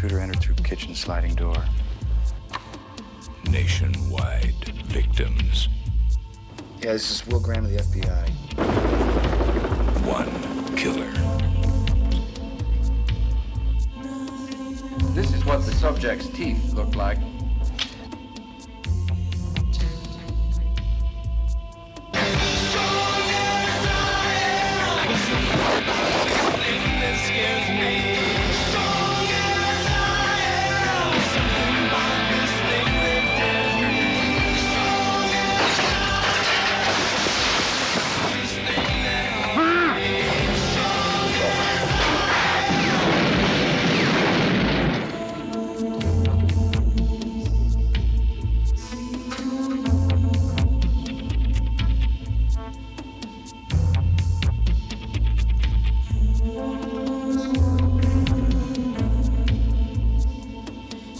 Intruder entered through kitchen sliding door. Nationwide victims. Yeah, this is Will Graham of the FBI. One killer. This is what the subject's teeth look like.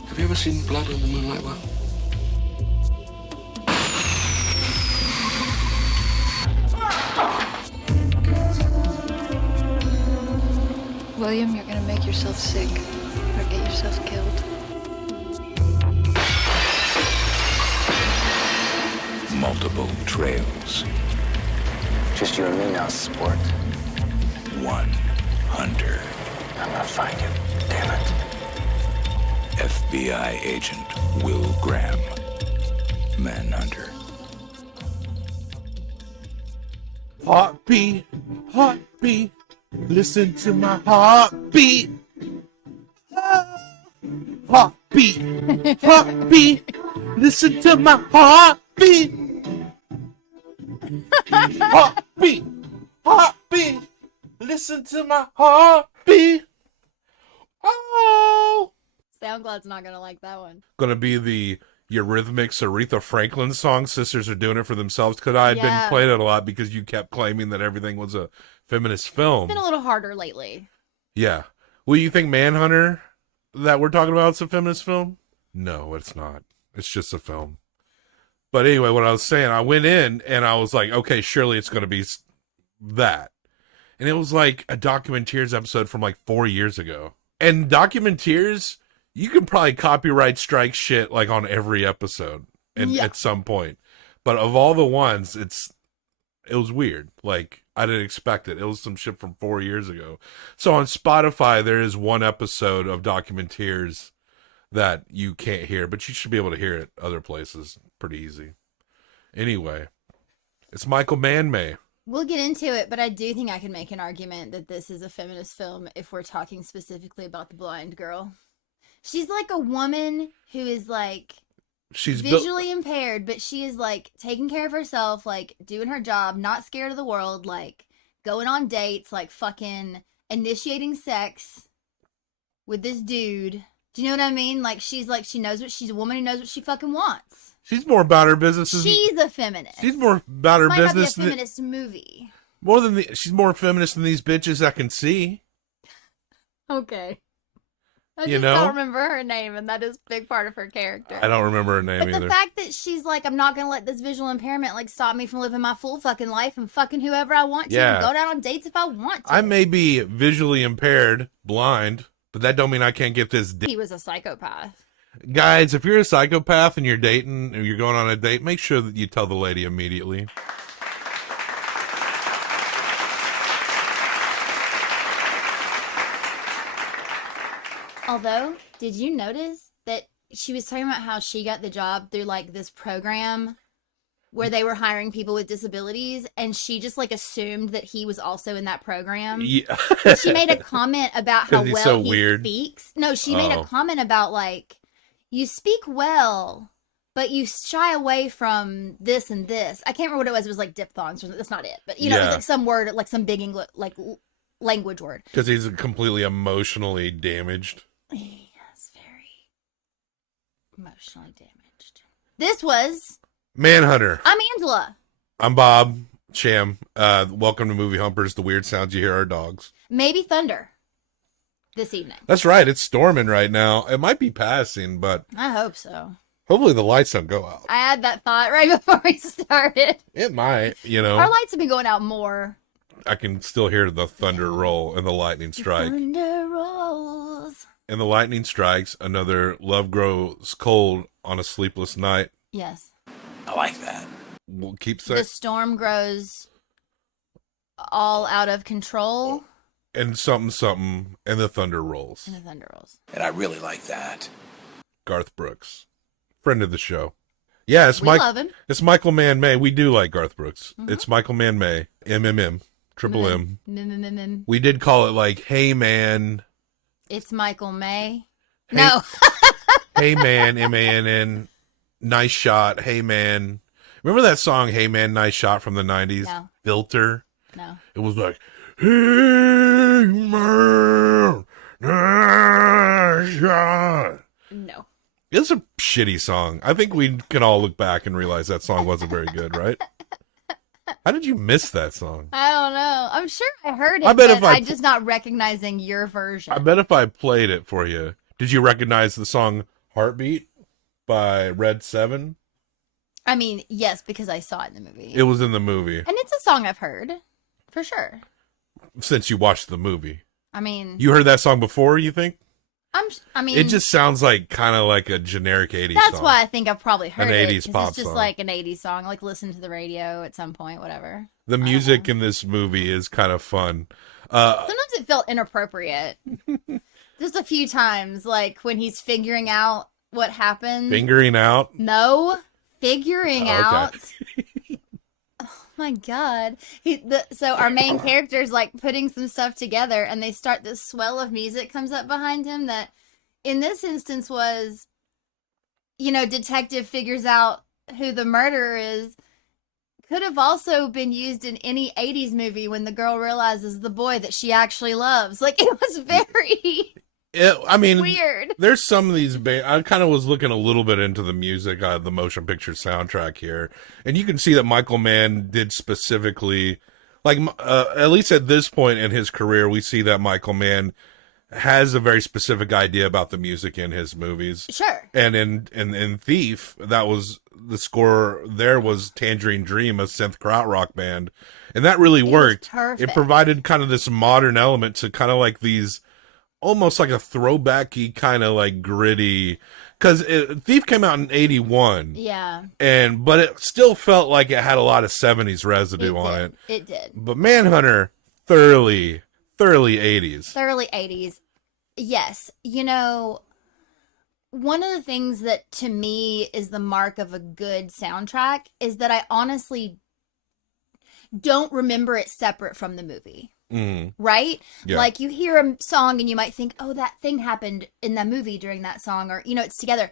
Have you ever seen blood on the Moonlight Well? William, you're gonna make yourself sick or get yourself killed. Multiple trails. Just you and me now, sport. One hunter. I'm gonna find you, damn it. FBI agent Will Graham. Manhunter. Heartbeat, heartbeat, listen to my heartbeat. Heartbeat, heartbeat, listen to my heartbeat. Heartbeat, heartbeat, listen to my heartbeat. Oh. SoundCloud's not gonna like that one. Gonna be the Eurythmics Aretha Franklin song. Sisters are doing it for themselves, because I had been playing it a lot because you kept claiming that everything was a feminist film. It's been a little harder lately. Yeah. Well, you think Manhunter that we're talking about is a feminist film? No, it's not. It's just a film. But anyway, what I was saying, I went in and I was like, okay, surely it's going to be that. And it was like a Documenteers episode from like 4 years ago. And Documenteers, you can probably copyright strike shit like on every episode and at some point. But of all the ones, it was weird. Like, I didn't expect it. It was some shit from 4 years ago. So on Spotify, there is one episode of Documenteers that you can't hear, but you should be able to hear it other places pretty easy. Anyway, it's Michael Mann. We'll get into it, but I do think I can make an argument that this is a feminist film if we're talking specifically about the blind girl. She's like a woman who is like she's visually impaired, but she is like taking care of herself, like doing her job, not scared of the world, like going on dates, like fucking initiating sex with this dude. Do you know what I mean? Like she knows what she's a woman who knows what she fucking wants. She's more about her business. She's a feminist. She's more about her business. Might not be a feminist movie. She's more feminist than these bitches I can see. Okay. I just don't remember her name, and that is a big part of her character. I don't remember her name either. But the fact that she's like, I'm not gonna let this visual impairment like stop me from living my full fucking life and fucking whoever I want to and go down on dates if I want to. I may be visually impaired, blind, but that don't mean I can't get this He was a psychopath. Guys, if you're a psychopath and you're dating or you're going on a date, make sure that you tell the lady immediately. Although, did you notice that she was talking about how she got the job through like this program where they were hiring people with disabilities, and she just like assumed that he was also in that program? Yeah. She made a comment about how well he speaks. No, she made a comment about like, you speak well, but you shy away from this and this. I can't remember what it was. It was like diphthongs. That's not it. But, you know, it was like some word, like some big English, like language word. Because he's completely emotionally damaged. Yes, very emotionally damaged. This was Manhunter. I'm Angela. I'm Bob Sham. Welcome to Movie Humpers. The weird sounds you hear are dogs. Maybe thunder this evening. That's right. It's storming right now. It might be passing, but I hope so. Hopefully the lights don't go out. I had that thought right before we started. It might, you know. Our lights have been going out more. I can still hear the thunder roll and the lightning strike. Thunder rolls. and the lightning strikes, another love grows cold on a sleepless night. Yes. I like that. We'll keep saying. The storm grows all out of control. And something, and the thunder rolls. And the thunder rolls. And I really like that. Garth Brooks, friend of the show. Yeah, it's We love him. It's Michael Mann May. We do like Garth Brooks. It's Michael Mann May. MMM. Triple M. We did call it like, hey man. It's Michael May. Hey, No. Hey man, MANN. Nice shot. Hey man. Remember that song, Hey Man, Nice Shot from the 90s? No. Filter. No. It was like, hey man, nice shot. No. It's a shitty song. I think we can all look back and realize that song wasn't very good, right? How did you miss that song? I don't know. I'm sure I heard it, I bet but if I I'm just not recognizing your version. I bet if I played it for you, did you recognize the song Heartbeat by Red 7? I mean, yes, because I saw it in the movie. It was in the movie. And it's a song I've heard, for sure. Since you watched the movie. I mean... You heard that song before, you think? I mean... It just sounds like kind of like a generic 80s That's song. why I think I've probably heard An it. 80s 'cause pop it's just song. like an 80s song. Like, listen to the radio at some point, whatever. The music in this movie is kind of fun. Sometimes it felt inappropriate. Just a few times, like when he's figuring out what happened. Fingering out? No, figuring Oh, okay. out. Oh my god! So our main character's like putting some stuff together, and they start this swell of music comes up behind him. That, in this instance, was, detective figures out who the murderer is. Could have also been used in any 80s movie when the girl realizes the boy that she actually loves. Like, it was very weird. There's some of these. I kind of was looking a little bit into the music, the motion picture soundtrack here, and you can see that Michael Mann did specifically, like, at least at this point in his career, we see that Michael Mann has a very specific idea about the music in his movies. Sure. And in Thief, that was the score. There was Tangerine Dream, a synth krautrock band, and that really worked. Perfect. It provided kind of this modern element to kind of like these, almost like a throwbacky kind of like gritty. Because Thief came out in 81. Yeah. But it still felt like it had a lot of 70s residue on it. It did. But Manhunter, thoroughly 80s. Thoroughly 80s. Yes. One of the things that to me is the mark of a good soundtrack is that I honestly don't remember it separate from the movie. Right? Yeah. Like, you hear a song and you might think, oh, that thing happened in that movie during that song, or, it's together.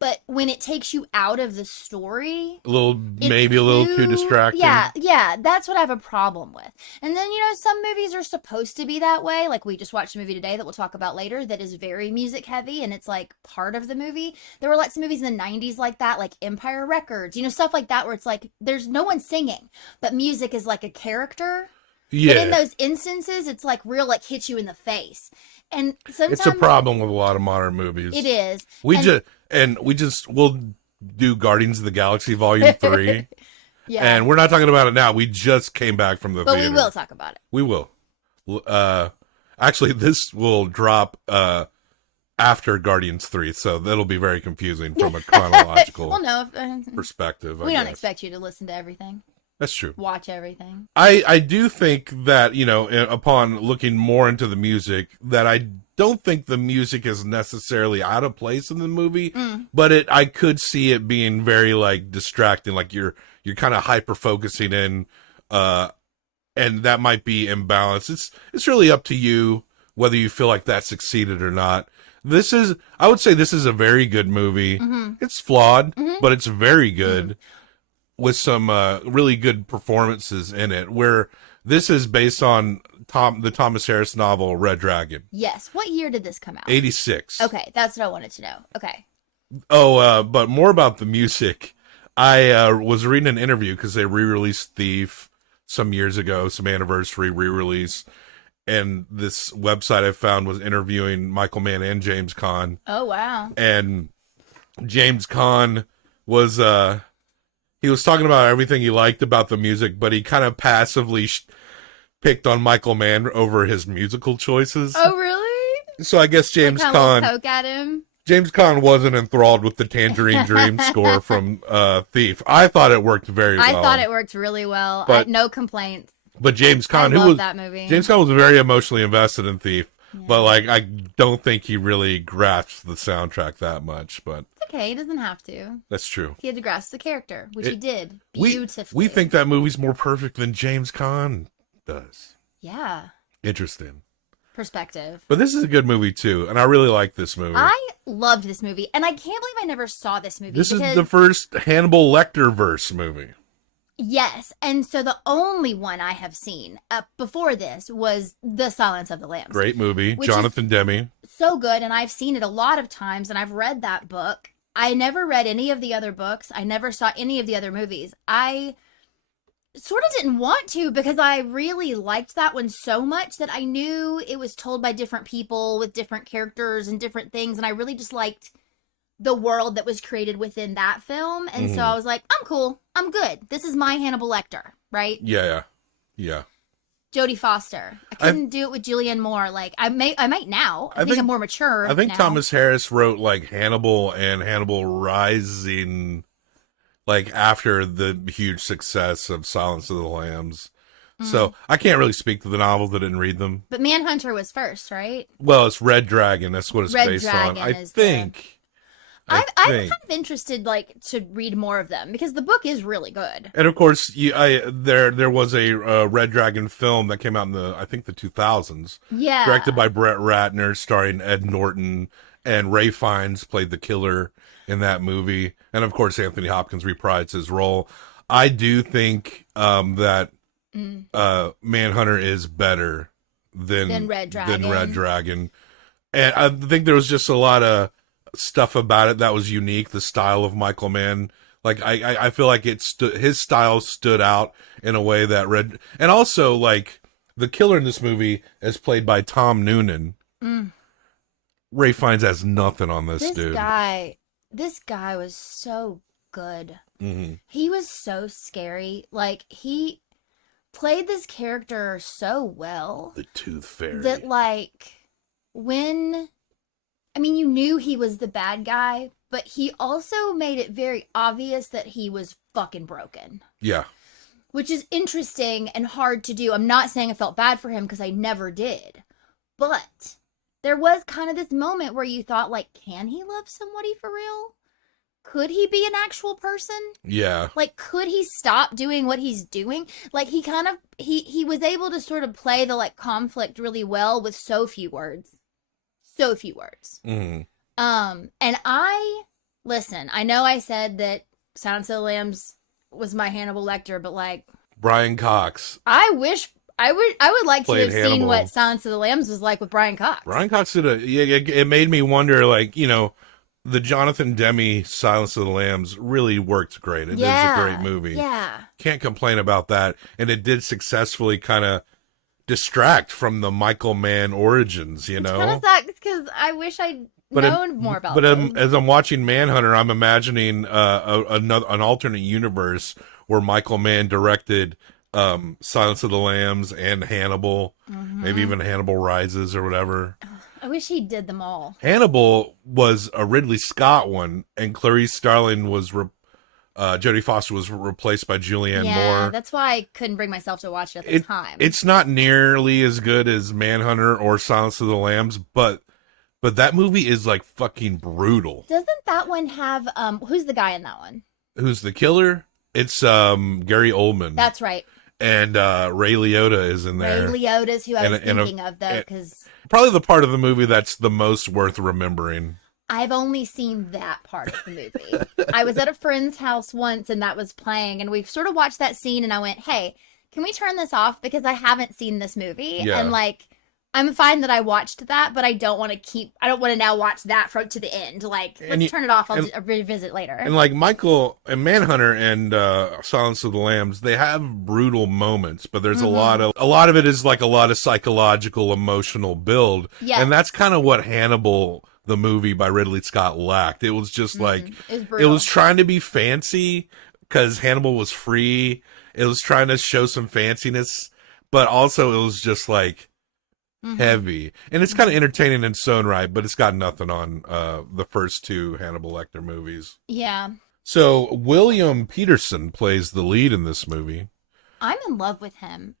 But when it takes you out of the story, maybe a little too distracting. Yeah, that's what I have a problem with. And then, some movies are supposed to be that way. Like, we just watched a movie today that we'll talk about later that is very music heavy, and it's like part of the movie. There were lots of movies in the 90s like that, like Empire Records, stuff like that, where it's like there's no one singing, but music is like a character. Yeah. But in those instances, it's like real, like, hits you in the face. And sometimes It's a problem with a lot of modern movies. it is. We'll do Guardians of the Galaxy Volume 3. Yeah. And we're not talking about it now. We just came back from the But theater. we will talk about it. We will. Actually, this will drop after Guardians 3, so that'll be very confusing from a chronological Well, no. perspective. We don't expect you to listen to everything. That's true. Watch everything. I do think that, upon looking more into the music, that I don't think the music is necessarily out of place in the movie, but I could see it being very, like, distracting, like you're kind of hyper focusing in, and that might be imbalanced. It's really up to you whether you feel like that succeeded or not. I would say this is a very good movie. It's flawed, but it's very good. With some really good performances in it, where this is based on the Thomas Harris novel Red Dragon. Yes. What year did this come out? 86. Okay, that's what I wanted to know. Okay. Oh, but more about the music. I was reading an interview because they re-released Thief some years ago, some anniversary re-release, and this website I found was interviewing Michael Mann and James Caan. Oh, wow. And James Caan was he was talking about everything he liked about the music, but he kind of passively picked on Michael Mann over his musical choices. Oh, really? So I guess James Like, kinda Caan. poke at him. James Caan wasn't enthralled with the Tangerine Dream score from Thief. I thought it worked very well. I thought it worked really well. I But- had no complaints. But James I Caan, who love was that movie. James Caan was very emotionally invested in Thief, Yeah. but like I don't think he really grasped the soundtrack that much. But It's okay, he doesn't have to. that's true. He had to grasp the character, which he did We beautifully. think that movie's more perfect than James Caan does. Yeah, Interesting. perspective. But this is a good movie too, and I really like this movie. I loved this movie, and I can't believe I never saw this movie. This is because- the first Hannibal Lecter verse movie. Yes, and so the only one I have seen before this was The Silence of the Lambs. Great movie, Which Jonathan Demme. So good, and I've seen it a lot of times, and I've read that book. I never read any of the other books. I never saw any of the other movies. I sort of didn't want to because I really liked that one so much that I knew it was told by different people with different characters and different things, and I really just liked the world that was created within that film. And so I was like, I'm cool. I'm good. This is my Hannibal Lecter, right? Yeah. Jodie Foster. I couldn't do it with Julianne Moore. Like I might now. I think I'm more mature. I think now. Thomas Harris wrote like Hannibal and Hannibal Rising, like after the huge success of Silence of the Lambs. So I can't really speak to the novels. I didn't read them. But Manhunter was first, right? Well, it's Red Dragon. That's what it's Red based Dragon on. I is think. I'm kind of interested, like, to read more of them because the book is really good. And of course, there was a Red Dragon film that came out in I think the 2000s, Yeah. directed by Brett Ratner, starring Ed Norton, and Ray Fiennes played the killer in that movie, and of course Anthony Hopkins reprised his role. I do think that Manhunter is better than Red Dragon. And I think there was just a lot of stuff about it that was unique. The style of Michael Mann, like I feel like his style stood out in a way that and also like the killer in this movie is played by Tom Noonan. Ray Fiennes has nothing on this dude. This guy was so good. Mm-hmm. He was so scary. Like he played this character so well. The Tooth Fairy. That like you knew he was the bad guy, but he also made it very obvious that he was fucking broken. Yeah. Which is interesting and hard to do. I'm not saying I felt bad for him because I never did. But there was kind of this moment where you thought, like, can he love somebody for real? Could he be an actual person? Yeah. Like, could he stop doing what he's doing? Like, he was able to sort of play the, like, conflict really well with so few words. So few words. Mm-hmm. And listen, I know I said that Silence of the Lambs was my Hannibal Lecter, but like Brian Cox. I would like to Played have seen Hannibal. what Silence of the Lambs was like with Brian Cox. Brian Cox did it made me wonder, like, the Jonathan Demme Silence of the Lambs really worked great. It is a great movie. Yeah. Can't complain about that. And it did successfully kind of distract from the Michael Mann origins, Kind of sucks because I wish I'd known more about But them. as I'm watching Manhunter, I'm imagining an alternate universe where Michael Mann directed Silence of the Lambs and Hannibal, maybe even Hannibal Rises or whatever. I wish he did them all. Hannibal was a Ridley Scott one, and Clarice Starling was Jodie Foster was replaced by Julianne Moore. That's why I couldn't bring myself to watch it at the time. It's not nearly as good as Manhunter or Silence of the Lambs, but that movie is like fucking brutal. Doesn't that one have who's the guy in that one? Who's the killer? It's Gary Oldman. That's right. And Ray Liotta is in there. Ray Liotta's who I was And a- thinking of though, because Probably the part of the movie that's the most worth remembering. I've only seen that part of the movie. I was at a friend's house once and that was playing, and we sort of watched that scene, and I went, "Hey, can we turn this off because I haven't seen this movie?" Yeah. And like, I'm fine that I watched that, but I don't want to now watch that from to the end. Like, let's turn it off. I'll revisit later. And like Michael and Manhunter and Silence of the Lambs, they have brutal moments, but there's a lot of it is like a lot of psychological, emotional build. Yes. And that's kind of what Hannibal, the movie by Ridley Scott, lacked. It was just like it was trying to be fancy because Hannibal was free. It was trying to show some fanciness, but also it was just like heavy, and it's kind of entertaining in its own right, but it's got nothing on the first two Hannibal Lecter movies. Yeah. So William Peterson plays the lead in this movie. I'm in love with him.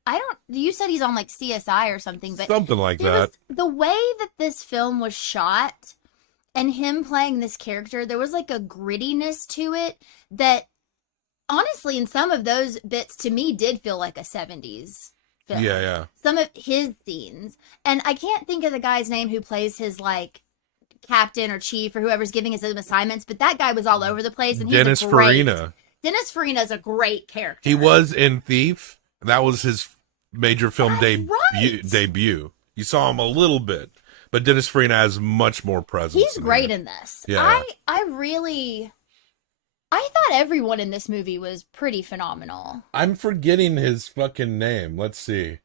You said he's on like CSI or something, but something like that. The way that this film was shot and him playing this character, there was like a grittiness to it that honestly, in some of those bits to me did feel like a 70s film. Yeah. Some of his scenes. And I can't think of the guy's name who plays his like captain or chief or whoever's giving his assignments, but that guy was all over the place. And Dennis Farina. Dennis Farina is a great character. He was in Thief. That was his major film debut. You saw him a little bit, but Dennis Farina has much more presence. He's great in this. Yeah. I thought everyone in this movie was pretty phenomenal. I'm forgetting his fucking name. Let's see.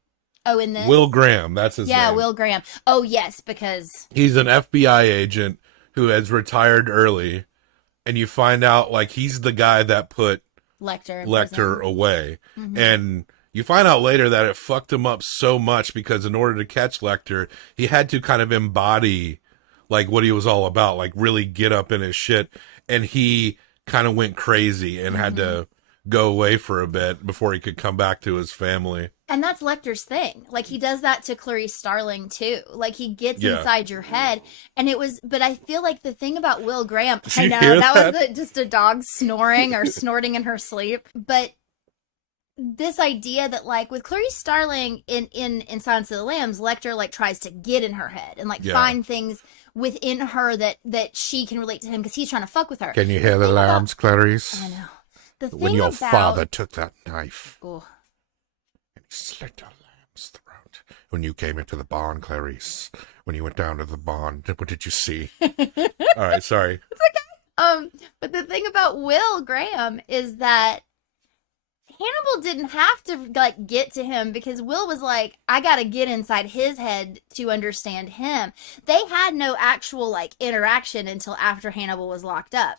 Oh, in this? Will Graham. That's his name. Yeah, Will Graham. Oh, yes, because... he's an FBI agent who has retired early, and you find out, like, he's the guy that put Lecter away. Mm-hmm. And you find out later that it fucked him up so much because in order to catch Lecter, he had to kind of embody, like, what he was all about, like, really get up in his shit. And he kind of went crazy and had to go away for a bit before he could come back to his family. And that's Lecter's thing. Like, he does that to Clarice Starling, too. Like, he gets inside your head. And but I feel like the thing about Will Graham, I know, that was just a dog snoring or snorting in her sleep. But this idea that, like, with Clarice Starling in Silence of the Lambs, Lecter, like, tries to get in her head and, like, find things within her that she can relate to him because he's trying to fuck with her. Can you hear the lambs, Clarice? I know. When your father took that knife and he slit your lamb's throat. When you came into the barn, Clarice, when you went down to the barn, what did you see? All right, sorry. It's okay. But the thing about Will Graham is that Hannibal didn't have to like get to him because Will was like, I gotta get inside his head to understand him. They had no actual like interaction until after Hannibal was locked up,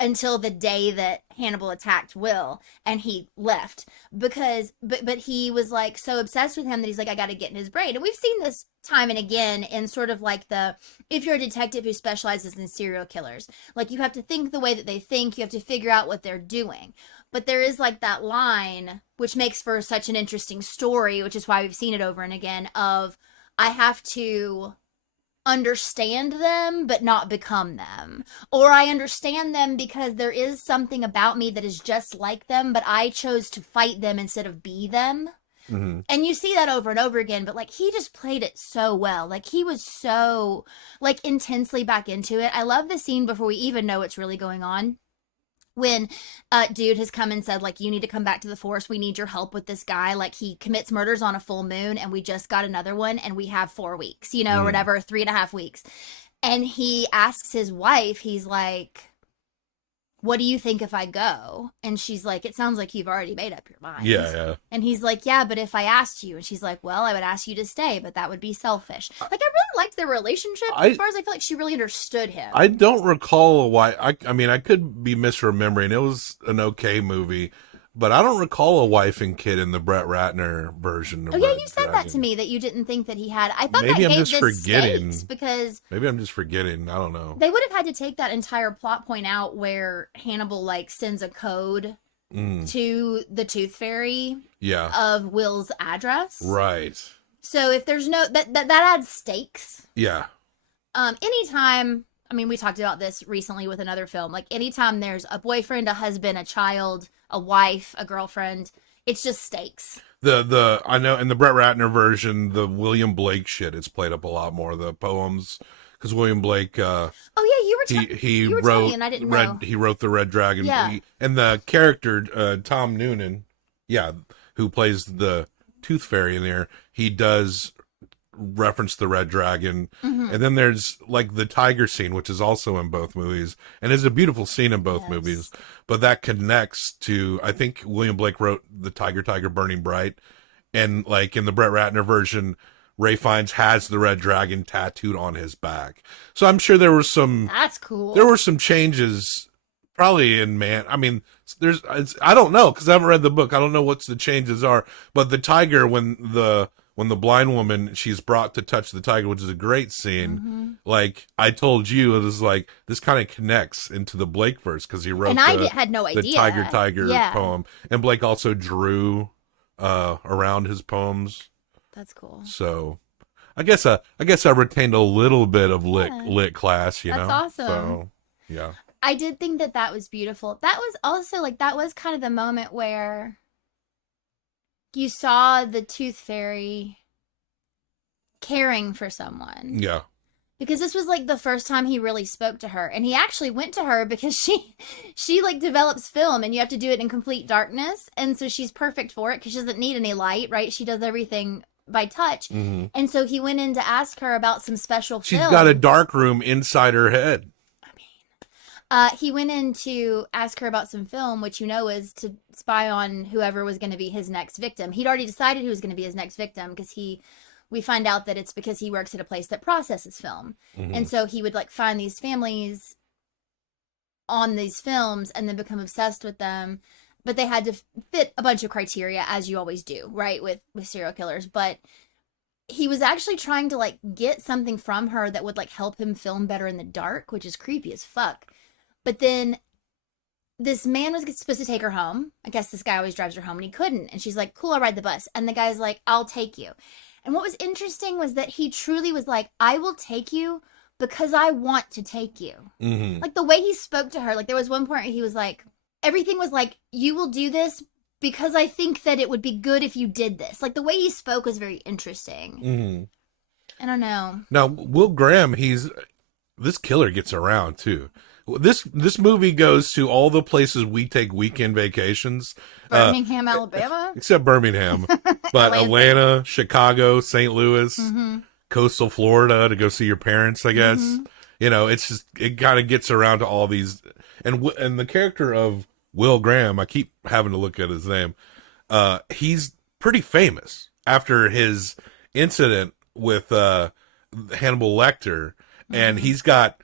until the day that Hannibal attacked Will and he left because but he was like so obsessed with him that he's like, I gotta get in his brain. And we've seen this time and again in sort of like if you're a detective who specializes in serial killers, like you have to think the way that they think, you have to figure out what they're doing. But there is like that line, which makes for such an interesting story, which is why we've seen it over and again, of I have to understand them, but not become them. Or I understand them because there is something about me that is just like them, but I chose to fight them instead of be them. Mm-hmm. And you see that over and over again, but like he just played it so well. Like he was so like intensely back into it. I love the scene before we even know what's really going on. When dude has come and said, like, you need to come back to the force. We need your help with this guy. Like, he commits murders on a full moon, and we just got another one, and we have 4 weeks, you know, or whatever, 3.5 weeks. And he asks his wife, he's like, what do you think if I go? And she's like, it sounds like you've already made up your mind. Yeah. And he's like, yeah, but if I asked you, and she's like, well, I would ask you to stay, but that would be selfish. Like, I really liked their relationship as far as I feel like she really understood him. I don't recall why. I mean, I could be misremembering. It was an okay movie, but I don't recall a wife and kid in the Brett Ratner version. Oh yeah, you said that to me, that you didn't think that he had. I thought maybe that I'm just forgetting because maybe I'm just forgetting. I don't know. They would have had to take that entire plot point out where Hannibal like sends a code to the Tooth Fairy of Will's address. Right. So if there's no that adds stakes. Yeah. Anytime, I mean, we talked about this recently with another film. Like anytime there's a boyfriend, a husband, a child, a wife, a girlfriend, it's just stakes. I know in the Brett Ratner version, the William Blake shit is played up a lot more. The poems, because William Blake. Oh yeah, he wrote. And I didn't know. He wrote the Red Dragon. Yeah. And the character Tom Noonan, who plays the Tooth Fairy in there, he does reference the Red Dragon. And then there's like the tiger scene, which is also in both movies, and it's a beautiful scene in both movies, but that connects to, I think William Blake wrote the Tiger Burning Bright, and like in the Brett Ratner version, Ray Fiennes has the Red Dragon tattooed on his back. So I'm sure there were some, that's cool. There were some changes probably in I mean, I don't know, because I haven't read the book. I don't know what the changes are, but the tiger, when when the blind woman, she's brought to touch the tiger, which is a great scene. Like I told you, it was like this kind of connects into the Blake verse because he wrote and I had no idea the Tiger poem, and Blake also drew around his poems. That's cool. So I guess I retained a little bit of lit class, you know. That's awesome. So, yeah. I did think that was beautiful. That was also like that was kind of the moment where you saw the Tooth Fairy caring for someone. Yeah. Because this was like the first time he really spoke to her, and he actually went to her because she like develops film, and you have to do it in complete darkness, and so she's perfect for it because she doesn't need any light, right? She does everything by touch, and so he went in to ask her about some special film. She's got a dark room inside her head. He went in to ask her about some film, which is to spy on whoever was going to be his next victim. He'd already decided who was going to be his next victim because we find out that it's because he works at a place that processes film. And so he would like find these families on these films and then become obsessed with them. But they had to fit a bunch of criteria, as you always do, right, with serial killers. But he was actually trying to like get something from her that would like help him film better in the dark, which is creepy as fuck. But then this man was supposed to take her home. I guess this guy always drives her home, and he couldn't. And she's like, cool, I'll ride the bus. And the guy's like, I'll take you. And what was interesting was that he truly was like, I will take you because I want to take you. Like the way he spoke to her, like there was one point where he was like, everything was like, you will do this because I think that it would be good if you did this. Like the way he spoke was very interesting. I don't know. Now, Will Graham, this killer gets around too. This movie goes to all the places we take weekend vacations. Birmingham, Alabama? Except Birmingham. But Atlanta, Chicago, St. Louis, coastal Florida to go see your parents, I guess. You know, it's just, it kind of gets around to all these. And the character of Will Graham, I keep having to look at his name. He's pretty famous after his incident with Hannibal Lecter. And he's got...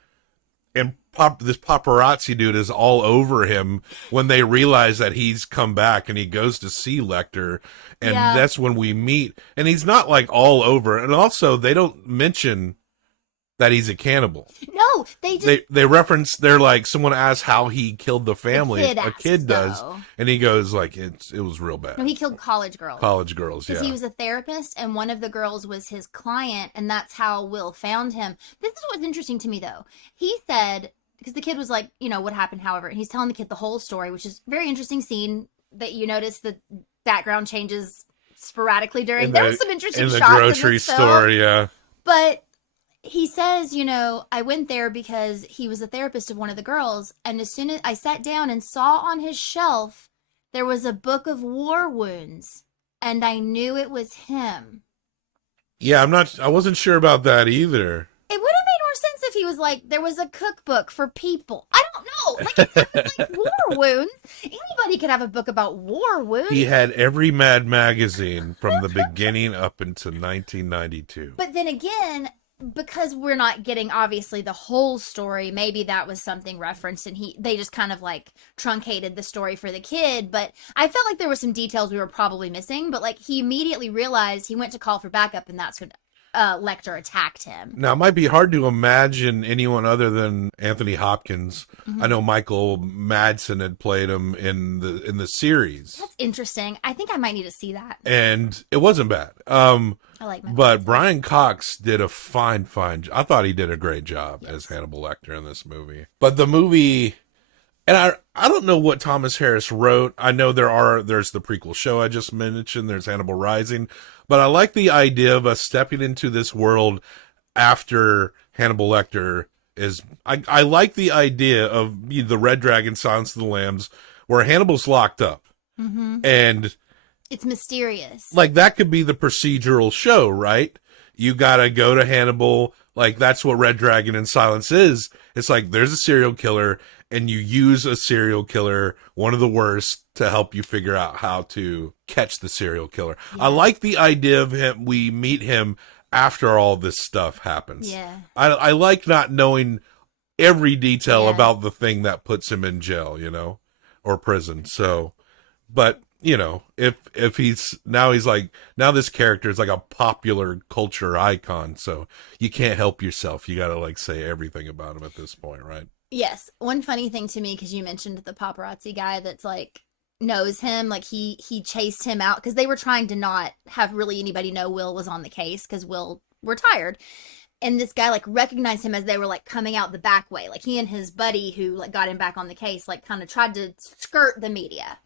And this paparazzi dude is all over him when they realize that he's come back, and he goes to see Lecter, and that's when we meet. And he's not like all over. And also, they don't mention that he's a cannibal. No, they reference. They're like, someone asks how he killed the family. A kid does, though. And he goes like, it was real bad. No, he killed college girls. College girls, yeah. Because he was a therapist, and one of the girls was his client, and that's how Will found him. This is what's interesting to me, though. He said, because the kid was like, what happened, however, and he's telling the kid the whole story, which is a very interesting scene that you notice the background changes sporadically during. There was some interesting shots in the grocery store, yeah. But he says, I went there because he was a therapist of one of the girls, and as soon as I sat down and saw on his shelf, there was a book of war wounds, and I knew it was him. Yeah, I wasn't sure about that either. It would have made more sense if he was like, there was a cookbook for people. I don't know. Like, if it was like war wounds, anybody could have a book about war wounds. He had every Mad magazine from the beginning up until 1992. But then again, because we're not getting obviously the whole story, maybe that was something referenced, and they just kind of like truncated the story for the kid. But I felt like there were some details we were probably missing. But like he immediately realized, he went to call for backup, and that's when Lecter attacked him. Now, it might be hard to imagine anyone other than Anthony Hopkins. I know Michael Madsen had played him in the series. That's interesting. I think I might need to see that. And it wasn't bad. I like Michael But Madsen. Brian Cox did a fine I thought he did a great job as Hannibal Lecter in this movie. But the movie, and I don't know what Thomas Harris wrote. I know there's the prequel show I just mentioned. There's Hannibal Rising. But I like the idea of us stepping into this world after Hannibal Lecter is... I like the idea of the Red Dragon, Silence of the Lambs, where Hannibal's locked up. And... it's mysterious. Like, that could be the procedural show, right? You gotta go to Hannibal. Like, that's what Red Dragon and Silence is. It's like, there's a serial killer, and you use a serial killer, one of the worst, to help you figure out how to catch the serial killer. Yeah. I like the idea of him. We meet him after all this stuff happens. Yeah. I like not knowing every detail about the thing that puts him in jail, or prison. So, but you know, if he's like, now this character is like a popular culture icon, so you can't help yourself. You got to like say everything about him at this point, right? Yes. One funny thing to me, because you mentioned the paparazzi guy that's like knows him, like he chased him out because they were trying to not have really anybody know Will was on the case because Will retired. And this guy like recognized him as they were like coming out the back way. Like he and his buddy who like got him back on the case, like kind of tried to skirt the media.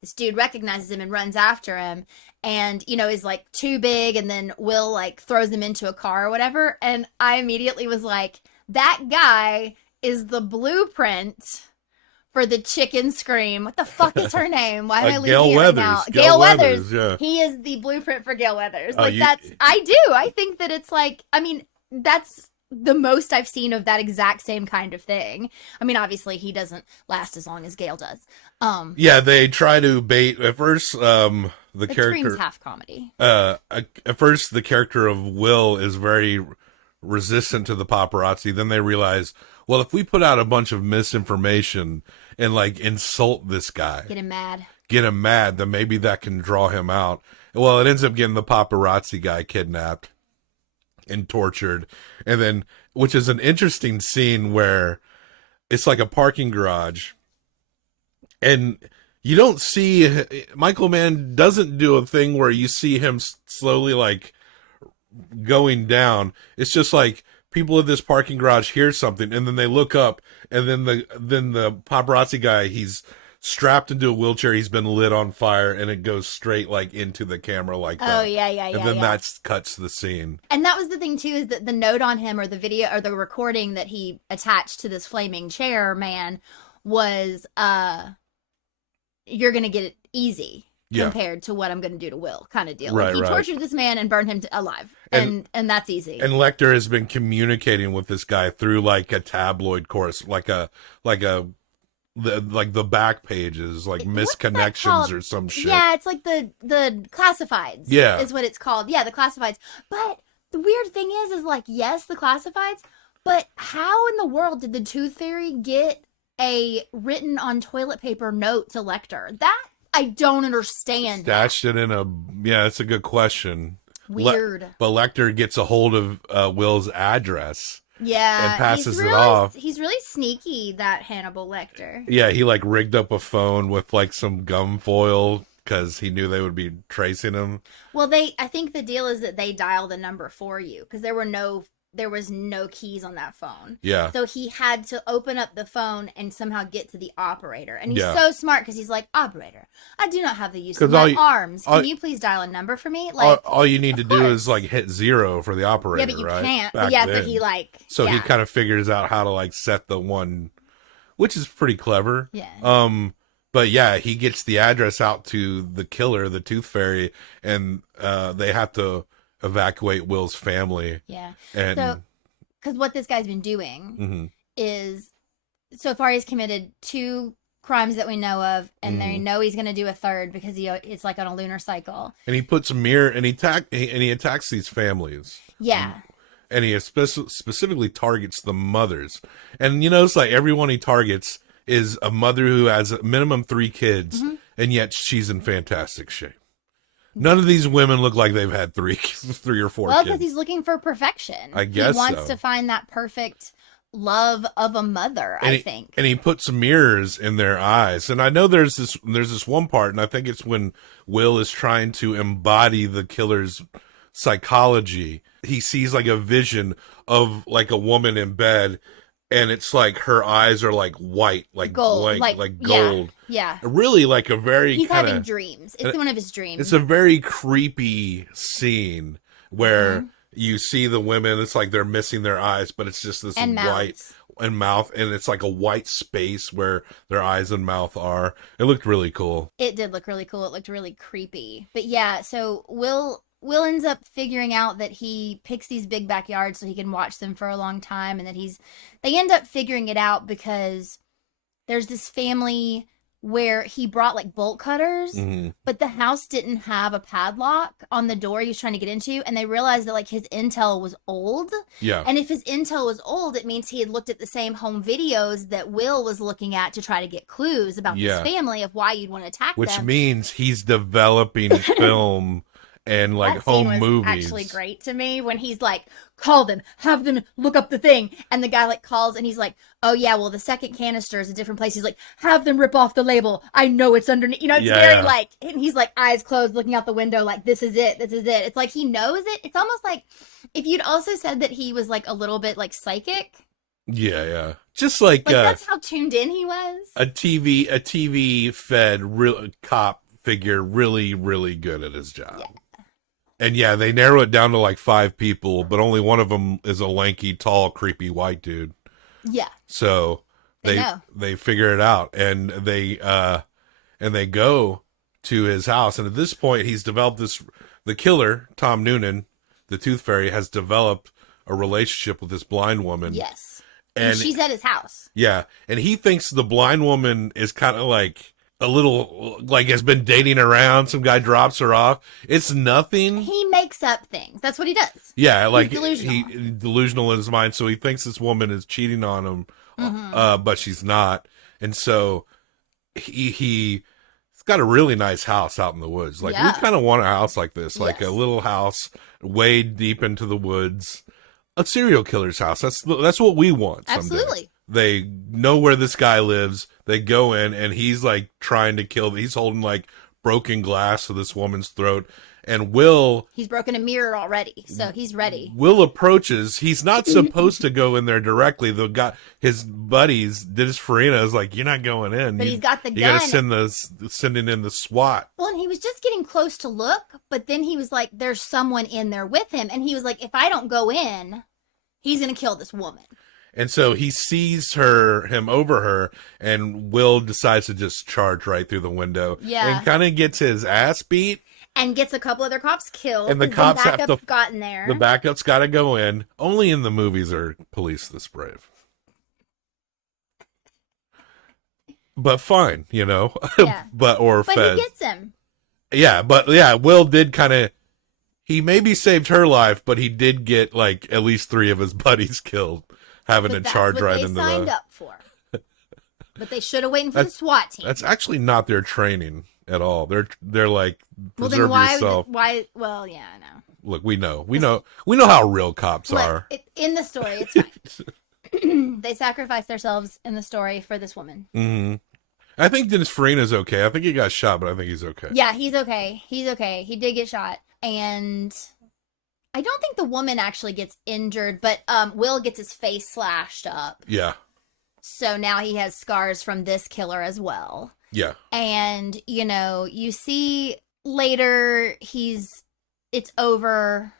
This dude recognizes him and runs after him and, you know, is like too big. And then Will like throws him into a car or whatever. And I immediately was like, that guy is the blueprint for the chicken scream. What the fuck is her name? Why am I losing it right now? Gale Weathers. Yeah. He is the blueprint for Gale Weathers. Oh, Like I think that it's like, I mean, that's the most I've seen of that exact same kind of thing. I mean, obviously he doesn't last as long as Gale does. Yeah, they try to bait at first. The character Scream's half comedy. At first the character of Will is very resistant to the paparazzi. Then they realize, well, if we put out a bunch of misinformation and like insult this guy, Get him mad, then maybe that can draw him out. Well, it ends up getting the paparazzi guy kidnapped and tortured. And then, which is an interesting scene where it's like a parking garage and you don't see, Michael Mann doesn't do a thing where you see him slowly like going down. It's just like people in this parking garage hear something and then they look up and then the paparazzi guy, he's strapped into a wheelchair, he's been lit on fire, and it goes straight like into the camera like that. Oh yeah. And then that cuts the scene. And that was the thing too, is that the note on him or the video or the recording that he attached to this flaming chair man was you're gonna get it easy compared to what I'm gonna do to Will kind of deal. Like he tortured this man and burned him alive. And that's easy. And Lecter has been communicating with this guy through like a tabloid course, like the back pages, like misconnections or some shit. Yeah, it's like the classifieds. Yeah, is what it's called. Yeah, the classifieds. But the weird thing is like, yes, the classifieds, but how in the world did the Tooth Fairy get a written on toilet paper note to Lecter? That I don't understand. Stashed it in a, yeah, it's a good question. Weird. But Lecter gets a hold of Will's address. Yeah, and passes it off. He's really sneaky, that Hannibal Lecter. Yeah, he like rigged up a phone with like some gum foil because he knew they would be tracing him. Well, I think the deal is that they dial the number for you because there was no keys on that phone. Yeah. So he had to open up the phone and somehow get to the operator. And he's so smart because he's like, operator, I do not have the use of my arms. Can you please dial a number for me? Like, all you need to do is like hit 0 for the operator. Yeah, but you right? can't. Back Yeah, then. so he like. So yeah. he kind of figures out how to like set the one, which is pretty clever. Yeah. But yeah, he gets the address out to the killer, the Tooth Fairy, and they have to evacuate Will's family. Yeah. And so, because what this guy's been doing is, so far he's committed 2 crimes that we know of, and they know he's going to do a third because it's like on a lunar cycle. And he puts a mirror and he attacks these families. Yeah. And he specifically targets the mothers. And you know, it's like everyone he targets is a mother who has a minimum 3 kids, and yet she's in fantastic shape. None of these women look like they've had 3 or 4 well, kids. because he's looking for perfection. I guess he wants to find that perfect love of a mother, I think. And he puts mirrors in their eyes. And I know there's this one part, and I think it's when Will is trying to embody the killer's psychology. He sees like a vision of like a woman in bed, and it's like her eyes are like white, like gold, blank, like gold. Yeah. Really like a very He's having dreams. It's one of his dreams. It's a very creepy scene where you see the women, it's like they're missing their eyes, but it's just this white and mouth, and it's like a white space where their eyes and mouth are. It looked really cool. It did look really cool. It looked really creepy. But yeah, so Will ends up figuring out that he picks these big backyards so he can watch them for a long time, and that they end up figuring it out because there's this family where he brought like bolt cutters, Mm-hmm. but the house didn't have a padlock on the door he was trying to get into, and they realized that like his intel was old. Yeah. And if his intel was old, it means he had looked at the same home videos that Will was looking at to try to get clues about Yeah. this family of why you'd want to attack Which them. means he's developing film and like That scene home was movies. actually great to me when he's like, call them, have them look up the thing. And the guy like calls and he's like, oh yeah, well the second canister is a different place. He's like, have them rip off the label. I know it's underneath. You know, it's Yeah, very yeah. like, and he's like eyes closed looking out the window like, this is it. This is it. It's like he knows it. It's almost like if you'd also said that he was like a little bit like psychic. Yeah, yeah. Just like That's how tuned in he was. a TV fed real cop figure, really, really good at his job. Yeah. And yeah, they narrow it down to like 5 people, but only one of them is a lanky, tall, creepy white dude. Yeah. So They know. they figure it out, and they go to his house. And at this point, he's developed this. The killer, Tom Noonan, the Tooth Fairy, has developed a relationship with this blind woman. Yes. and And she's at his house. yeah, and he thinks the blind woman is kind of like a little like has been dating around. Some guy drops her off. It's nothing. He makes up things. That's what he does. Yeah, like delusional. he delusional in his mind, so he thinks this woman is cheating on him, but she's not, and so he's got a really nice house out in the woods. Like Yeah. we kind of want a house like this, like Yes. a little house way deep into the woods, a serial killer's house. That's what we want. Someday. Absolutely. They know where this guy lives. They go in, and he's like trying to kill. He's holding like broken glass to this woman's throat, and He's broken a mirror already, so he's ready. Will approaches. He's not supposed to go in there directly. The guy, his buddies, Dennis Farina is like, "You're not going in." But he's got the You got gun. to sending in the SWAT. Well, and he was just getting close to look, but then he was like, there's someone in there with him. And he was like, if I don't go in, he's going to kill this woman. And so he sees him over her, and Will decides to just charge right through the window. Yeah. And kind of gets his ass beat. And gets a couple other cops killed. And the 'cause cops have backup to- got in there. The backup's got to go in. Only in the movies are police this brave. But fine, you know. Yeah. But he gets him. Yeah, but yeah, Will did kind of. He maybe saved her life, but he did get like at least 3 of his buddies killed, having But to that's charge what right they into signed the. up for. But they should have waited for the SWAT team. That's actually not their training at all. They're like well, preserve then yourself. Well, yeah, I know. Look, we know how real cops are. Look, in the story, it's fine. They sacrificed themselves in the story for this woman. Hmm. I think Dennis Farina's okay. I think he got shot, but I think he's okay. Yeah, he's okay. He's okay. He did get shot. And I don't think the woman actually gets injured, but Will gets his face slashed up. Yeah. So now he has scars from this killer as well. Yeah. And, you know, you see later it's over,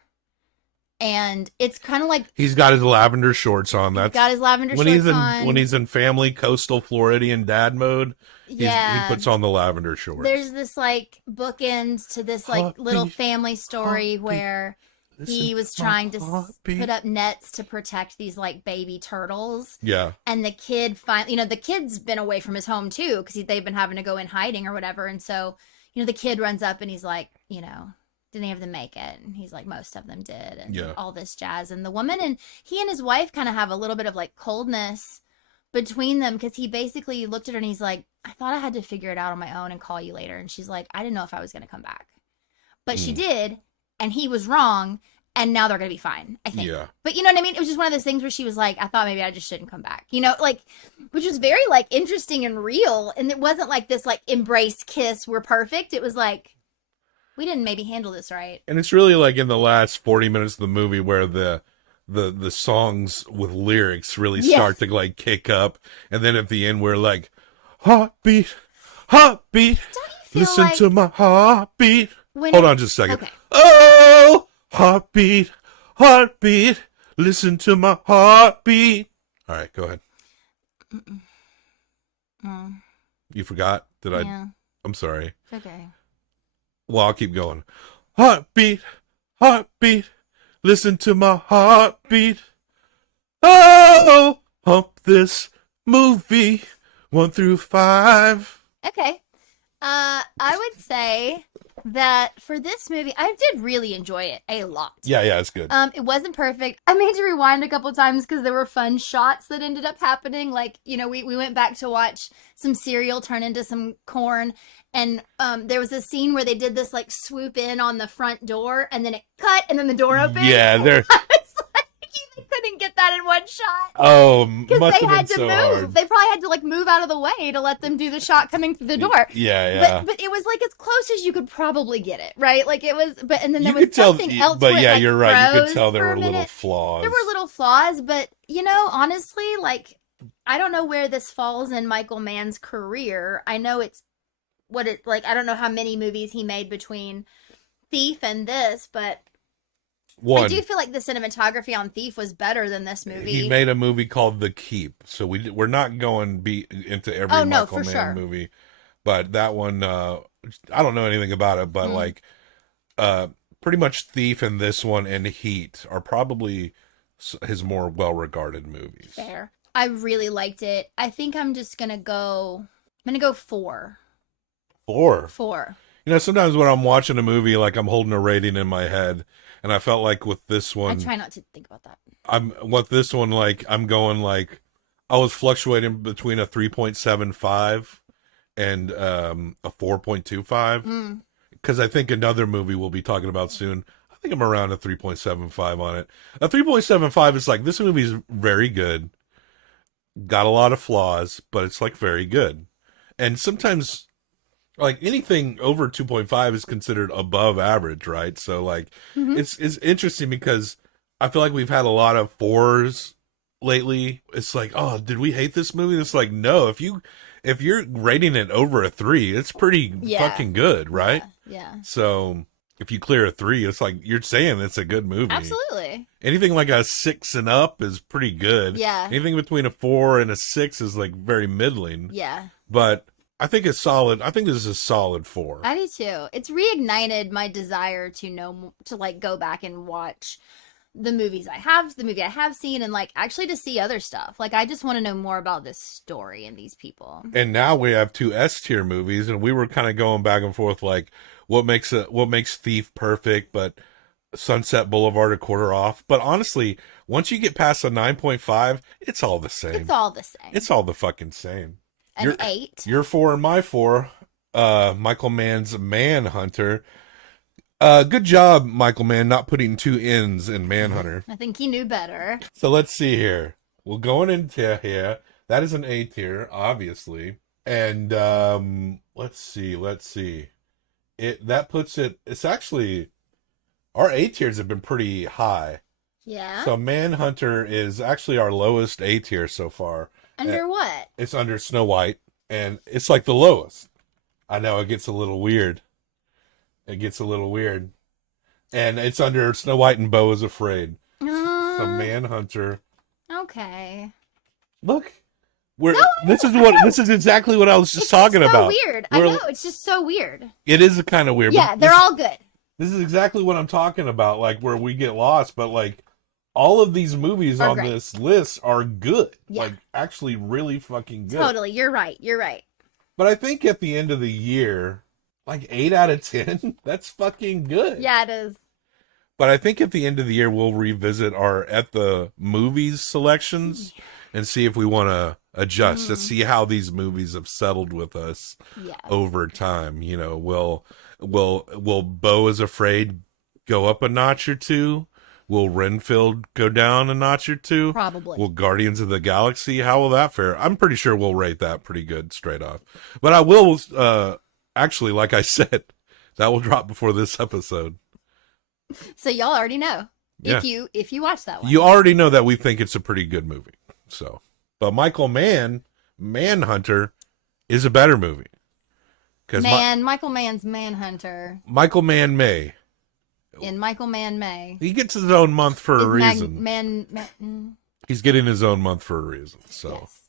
and it's kind of like He's got his lavender shorts on. That's got his lavender when shorts he's in on. when he's in family coastal Floridian dad mode. Yeah. He puts on the lavender shorts. There's this like bookends to this like Heartbeat, little family story heartbeat. where he Listen was to trying my to heartbeat. put up nets to protect these like baby turtles. Yeah. And the kid the kid's been away from his home too because they've been having to go in hiding or whatever. And so, the kid runs up and he's like, did any of them make it? And he's like, most of them did. And Yeah. all this jazz. And the woman and he and his wife kind of have a little bit of like coldness between them because he basically looked at her and he's like, I thought I had to figure it out on my own and call you later. And she's like, I didn't know if I was going to come back. But she did. And he was wrong. And now they're going to be fine, I think. Yeah. But you know what I mean? It was just one of those things where she was like, I thought maybe I just shouldn't come back. Which was very like interesting and real. And it wasn't like this like embrace, kiss, we're perfect. It was like, we didn't maybe handle this right. And it's really like in the last 40 minutes of the movie where the songs with lyrics really Yes. start to like kick up, and then at the end we're like, heartbeat, heartbeat, feel listen like to my heartbeat. when Hold it- on just a second. Okay. Oh, heartbeat, heartbeat, listen to my heartbeat. All right, go ahead. Mm, You forgot? Did I? yeah, I'm sorry. it's okay. Well, I'll keep going. Heartbeat, heartbeat, listen to my heartbeat. Oh, pump this movie 1 through 5. Okay. I would say that for this movie, I did really enjoy it a lot. Yeah, it's good. It wasn't perfect. I made to rewind a couple times because there were fun shots that ended up happening. Like, you know, we went back to watch some cereal turn into some corn, and there was a scene where they did this like swoop in on the front door, and then it cut, and then the door opened. Yeah, they're. You couldn't get that in one shot. Oh, because they had to so move. hard. They probably had to like move out of the way to let them do the shot coming through the door. Yeah. But it was like as close as you could probably get it, right? Like it was. But and then there You was could tell, something else. but where it, yeah, like, you're right. You could froze tell there for were a little minute. flaws. There were little flaws, but you know, honestly, like I don't know where this falls in Michael Mann's career. I know it's what it like. I don't know how many movies he made between Thief and this, but. I do feel like the cinematography on Thief was better than this movie. He made a movie called The Keep, so we're not going into every Michael Mann movie, but that one I don't know anything about it, but like pretty much Thief and this one and Heat are probably his more well-regarded movies. Fair. I really liked it. I think I'm just gonna go. I'm gonna go 4. 4. You know, sometimes when I'm watching a movie, like I'm holding a rating in my head. And I felt like with this one, I try not to think about that. I'm going like, I was fluctuating between a 3.75 and a 4.25 because I think another movie we'll be talking about soon. I think I'm around a 3.75 on it. A 3.75 is like, this movie is very good, got a lot of flaws, but it's like very good. And sometimes. Like anything over 2.5 is considered above average, right? So like it's interesting because I feel like we've had a lot of 4s lately. It's like, oh, did we hate this movie? It's like, no, if you're rating it over a 3, it's pretty fucking good, right? Yeah. So if you clear a 3, it's like you're saying it's a good movie. Absolutely. Anything like a 6 and up is pretty good. Yeah. Anything between a 4 and a 6 is like very middling. Yeah. But I think it's solid. I think this is a solid 4. I do too. It's reignited my desire to like go back and watch the movie I have seen, and like actually to see other stuff. Like I just want to know more about this story and these people. And now we have 2 S tier movies, and we were kind of going back and forth like what makes Thief perfect, but Sunset Boulevard a quarter off. But honestly, once you get past a 9.5, it's all the same. It's all the same. It's all the fucking same. An 8. Your 4 and my 4. Michael Mann's Manhunter. Good job, Michael Mann, not putting 2 N's in Manhunter. I think he knew better. So let's see here. We're going into here. That is an A tier, obviously. And let's see. That puts it. It's actually our A tiers have been pretty high. Yeah. So Manhunter is actually our lowest A tier so far. Under what? It's under Snow White, and it's like the lowest. I know it gets a little weird. And it's under Snow White and Beau is Afraid. So Manhunter. Okay. Look, this is exactly what I was just talking about. Weird. I know, it's just so weird. It is kind of weird. Yeah, they're all good. This is exactly what I'm talking about, like where we get lost, but like all of these movies on this list are good. Yeah. Like actually really fucking good. Totally, you're right. But I think at the end of the year, like 8 out of 10, that's fucking good. Yeah, it is. But I think at the end of the year, we'll revisit our at the movies selections and see if we want to adjust to see how these movies have settled with us over time. You know, will Beau is Afraid go up a notch or 2? Will Renfield go down a notch or 2? Probably. Will Guardians of the Galaxy, how will that fare? I'm pretty sure we'll rate that pretty good straight off. But I will, actually, like I said, that will drop before this episode. So y'all already know. Yeah. If you watch that one. You already know that we think it's a pretty good movie. So, but Michael Mann, Manhunter, is a better movie. Michael Mann's Manhunter. Michael Mann May. In Michael Mann May. He gets his own month for a reason. He's getting his own month for a reason. So, yes.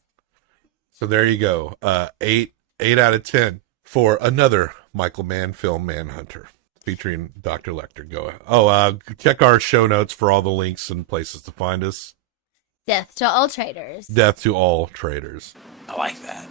So there you go. 8 out of 10 for another Michael Mann film, Manhunter, featuring Dr. Lecter. Go ahead. Oh, check our show notes for all the links and places to find us. Death to all traitors. Death to all traitors. I like that.